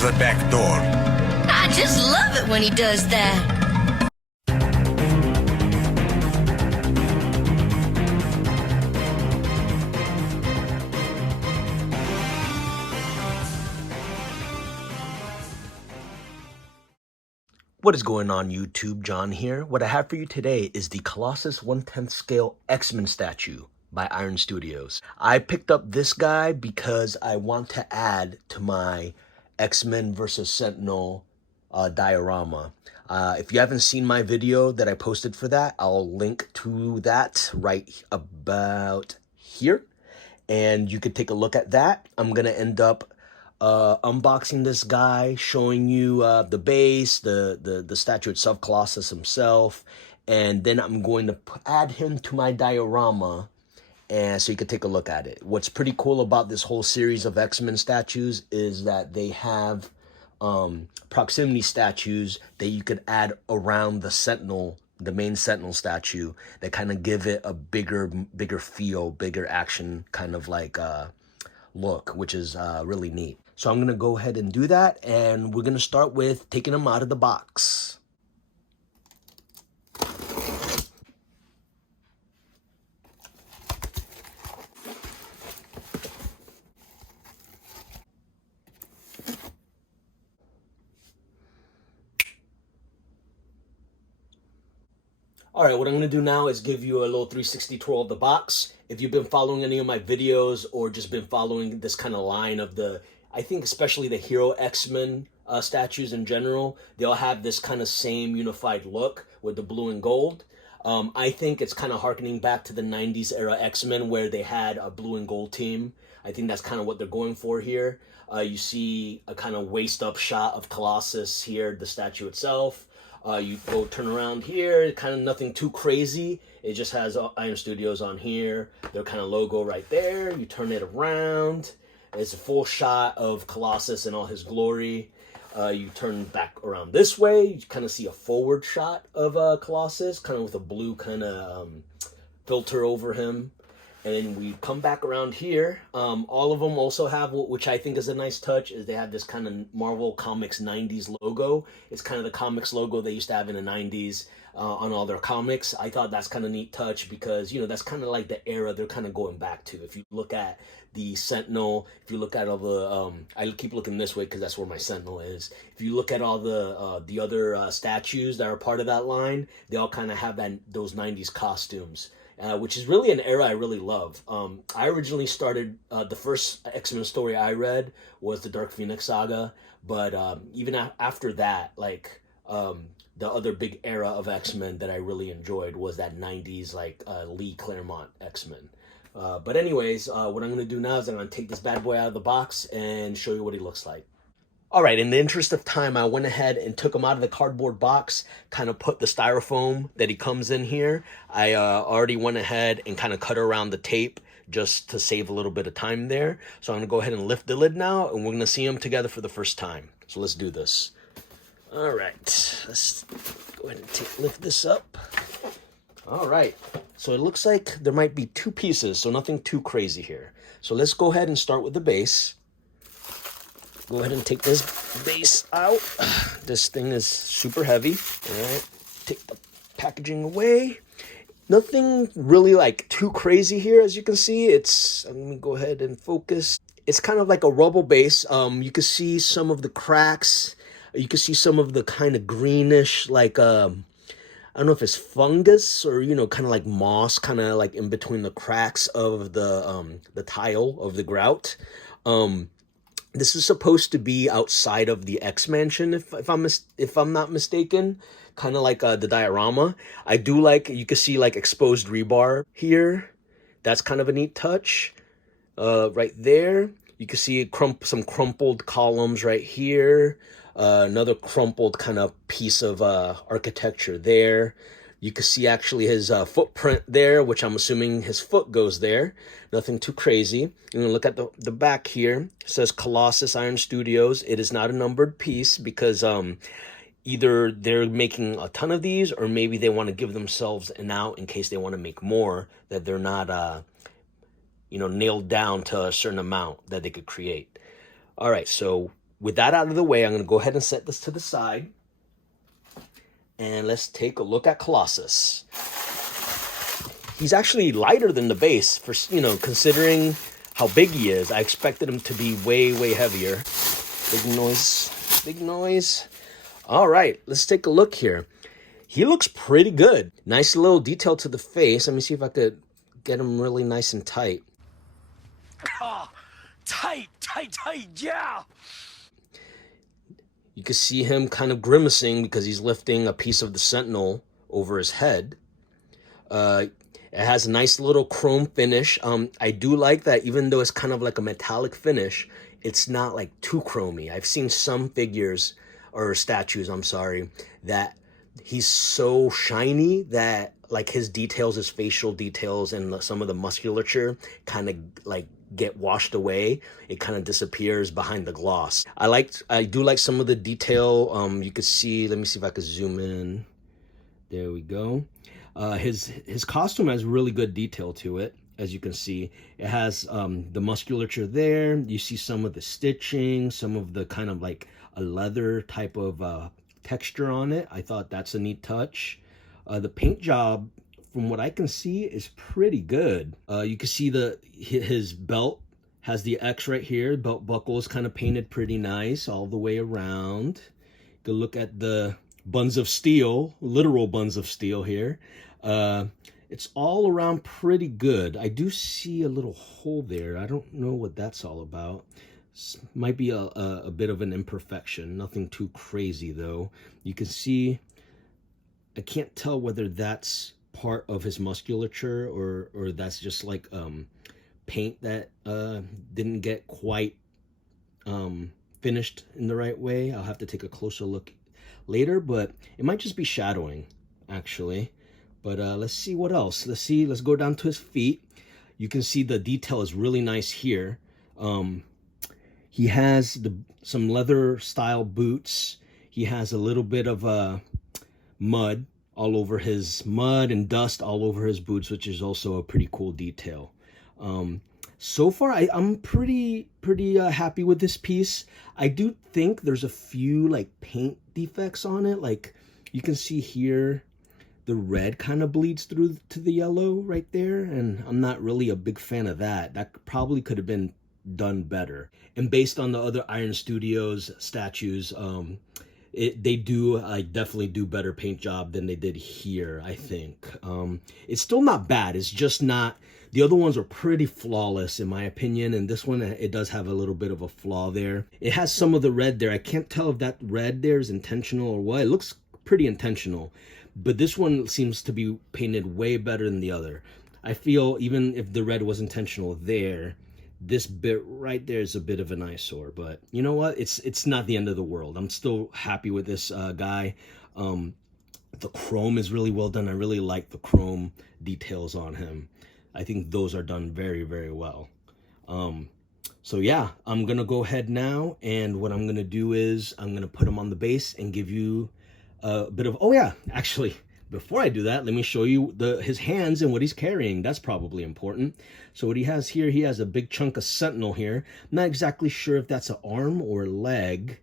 there's a back door. I just love it when he does that. What is going on YouTube? John here. What I have for you today is the Colossus 1/10 scale X-Men statue by Iron Studios. I picked up this guy because I want to add to my X-Men versus Sentinel diorama. If you haven't seen my video that I posted for that, I'll link to that right about here. And you could take a look at that. I'm going to end up unboxing this guy, showing you the base, the statue itself, Colossus himself, and then I'm going to add him to my diorama, and so you can take a look at it. What's pretty cool about this whole series of X-Men statues is that they have proximity statues that you could add around the Sentinel, the main Sentinel statue, that kind of give it a bigger feel, bigger action kind of like look, which is really neat. So I'm going to go ahead and do that, and we're going to start with taking them out of the box. All right, what I'm going to do now is give you a little 360 tour of the box. If you've been following any of my videos or just been following this kind of line of I think especially the Hero X-Men statues in general, they all have this kind of same unified look with the blue and gold. I think it's kind of harkening back to the 90s era X-Men where they had a blue and gold team. I think that's kind of what they're going for here. You see a kind of waist-up shot of Colossus here, the statue itself. You go turn around here, kind of nothing too crazy. It just has Iron Studios on here, their kind of logo right there. You turn it around. It's a full shot of Colossus in all his glory. You turn back around this way. You kind of see a forward shot of Colossus, kind of with a blue kind of filter over him. And then we come back around here. All of them also have, which I think is a nice touch, is they have this kind of Marvel Comics 90s logo. It's kind of the comics logo they used to have in the 90s on all their comics. I thought that's kind of neat touch because, you know, that's kind of like the era they're kind of going back to. If you look at the Sentinel, if you look at all the, I keep looking this way because that's where my Sentinel is. If you look at all the other statues that are part of that line, they all kind of have those 90s costumes. Which is really an era I really love. I originally started, the first X-Men story I read was the Dark Phoenix saga, but even after that, like, the other big era of X-Men that I really enjoyed was that 90s, like, Lee Claremont X-Men. But anyways, what I'm going to do now is I'm going to take this bad boy out of the box and show you what he looks like. All right, in the interest of time, I went ahead and took him out of the cardboard box, kind of put the styrofoam that he comes in here. I already went ahead and kind of cut around the tape just to save a little bit of time there. So I'm going to go ahead and lift the lid now, and we're going to see them together for the first time. So let's do this. All right, let's go ahead and lift this up. All right, so it looks like there might be two pieces, so nothing too crazy here. So let's go ahead and start with the base. Go ahead and take this base out. This thing is super heavy. All right, take the packaging away. Nothing really like too crazy here, as you can see. Let me go ahead and focus. It's kind of like a rubble base. You can see some of the cracks. You can see some of the kind of greenish, like, I don't know if it's fungus or, you know, kind of like moss, kind of like in between the cracks of the tile of the grout. This is supposed to be outside of the X Mansion, if I'm not mistaken, kind of like the diorama. I do like, you can see like exposed rebar here. That's kind of a neat touch. Right there, you can see some crumpled columns right here. Another crumpled kind of piece of architecture there. You can see actually his footprint there, which I'm assuming his foot goes there. Nothing too crazy. You're going to look at the back here. It says Colossus Iron Studios. It is not a numbered piece because either they're making a ton of these or maybe they want to give themselves an out in case they want to make more, that they're not, you know, nailed down to a certain amount that they could create. All right, so with that out of the way, I'm going to go ahead and set this to the side. And let's take a look at Colossus. He's actually lighter than the base for, you know, considering how big he is. I expected him to be way, way heavier. Big noise, big noise. All right, let's take a look here. He looks pretty good. Nice little detail to the face. Let me see if I could get him really nice and tight. Oh, tight, yeah. You can see him kind of grimacing because he's lifting a piece of the Sentinel over his head. It has a nice little chrome finish. I do like that even though it's kind of like a metallic finish, it's not like too chromy. I've seen some figures or statues, I'm sorry, that he's so shiny that like his details, his facial details and some of the musculature kind of like get washed away. It kind of disappears behind the gloss. I do like some of the detail. You could see, let me see if I could zoom in. There we go. His costume has really good detail to it. As you can see, it has the musculature there. You see some of the stitching, some of the kind of like a leather type of texture on it. I thought that's a neat touch. The paint job, from what I can see, is pretty good. You can see his belt has the X right here. Belt buckle is kind of painted pretty nice all the way around. You can look at the buns of steel, literal buns of steel here. It's all around pretty good. I do see a little hole there. I don't know what that's all about. Might be a bit of an imperfection. Nothing too crazy though. You can see, I can't tell whether that's part of his musculature or that's just like paint that didn't get quite finished in the right way. I'll have to take a closer look later, but it might just be shadowing actually. But let's see what else. Let's go down to his feet. You can see the detail is really nice here. He has some leather style boots. He has a little bit of mud and dust all over his boots, which is also a pretty cool detail. So far, I'm pretty happy with this piece. I do think there's a few like paint defects on it. Like you can see here, the red kind of bleeds through to the yellow right there, and I'm not really a big fan of that. That probably could have been done better. And based on the other Iron Studios statues, they do definitely do better paint job than they did here, I think. It's still not bad. It's just not, the other ones are pretty flawless in my opinion, and this one, it does have a little bit of a flaw there. It has some of the red there. I can't tell if that red there is intentional or what. It looks pretty intentional, but this one seems to be painted way better than the other. I feel even if the red was intentional there, this bit right there is a bit of an eyesore, but you know what? It's not the end of the world. I'm still happy with this guy. The chrome is really well done. I really like the chrome details on him. I think those are done very, very well. So yeah, I'm gonna go ahead now, and what I'm gonna do is I'm gonna put him on the base and give you a bit of, oh yeah, actually, before I do that, let me show you his hands and what he's carrying. That's probably important. So what he has here, he has a big chunk of Sentinel here. I'm not exactly sure if that's an arm or a leg.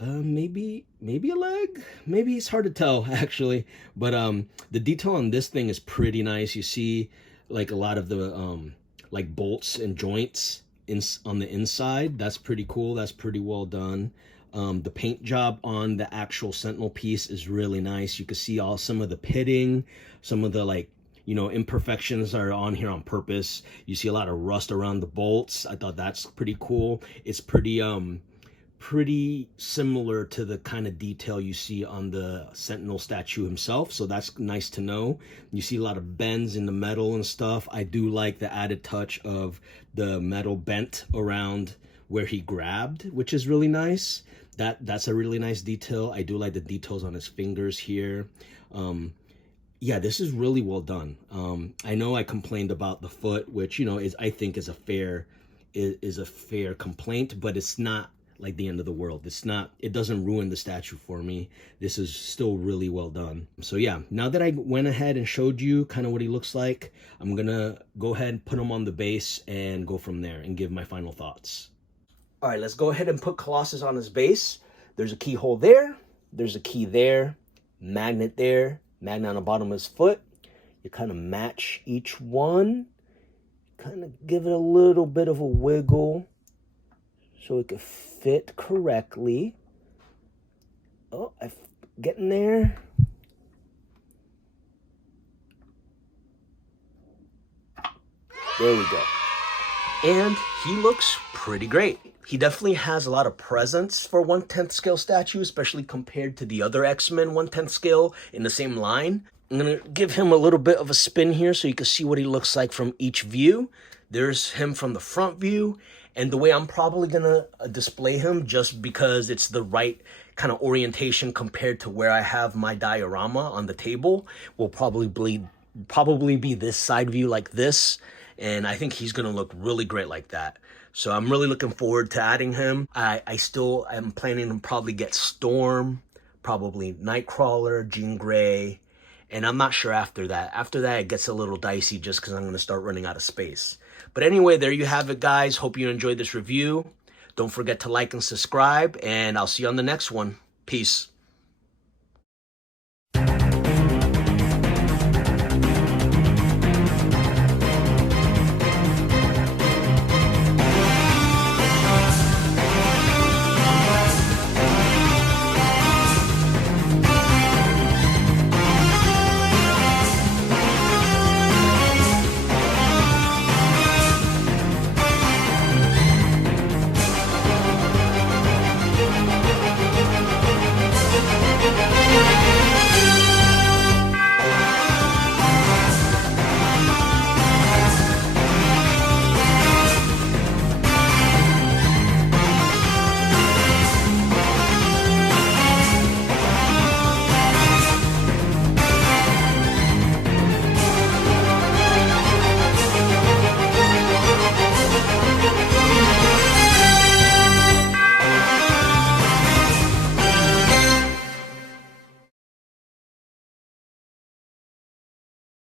Maybe a leg? Maybe it's hard to tell actually. But the detail on this thing is pretty nice. You see like a lot of the like bolts and joints on the inside. That's pretty cool. That's pretty well done. The paint job on the actual Sentinel piece is really nice. You can see some of the pitting, some of the like, you know, imperfections are on here on purpose. You see a lot of rust around the bolts. I thought that's pretty cool. It's pretty similar to the kind of detail you see on the Sentinel statue himself, so that's nice to know. You see a lot of bends in the metal and stuff. I do like the added touch of the metal bent around where he grabbed, which is really nice. That's a really nice detail. I do like the details on his fingers here. Yeah, this is really well done. I know I complained about the foot, which, you know, I think is a fair complaint, but it's not like the end of the world. It doesn't ruin the statue for me. This is still really well done. So yeah, now that I went ahead and showed you kind of what he looks like, I'm gonna go ahead and put him on the base and go from there and give my final thoughts. All right, let's go ahead and put Colossus on his base. There's a keyhole there. There's a key there. Magnet there. Magnet on the bottom of his foot. You kind of match each one. Kind of give it a little bit of a wiggle so it could fit correctly. Oh, I'm getting there. There we go. And he looks pretty great. He definitely has a lot of presence for 1/10 scale statue, especially compared to the other X-Men 1/10 scale in the same line. I'm gonna give him a little bit of a spin here so you can see what he looks like from each view. There's him from the front view, and the way I'm probably gonna display him, just because it's the right kind of orientation compared to where I have my diorama on the table, will probably be this side view like this. And I think he's gonna look really great like that. So I'm really looking forward to adding him. I still am planning to probably get Storm, probably Nightcrawler, Jean Grey, and I'm not sure after that. After that, it gets a little dicey just because I'm gonna start running out of space. But anyway, there you have it, guys. Hope you enjoyed this review. Don't forget to like and subscribe, and I'll see you on the next one. Peace.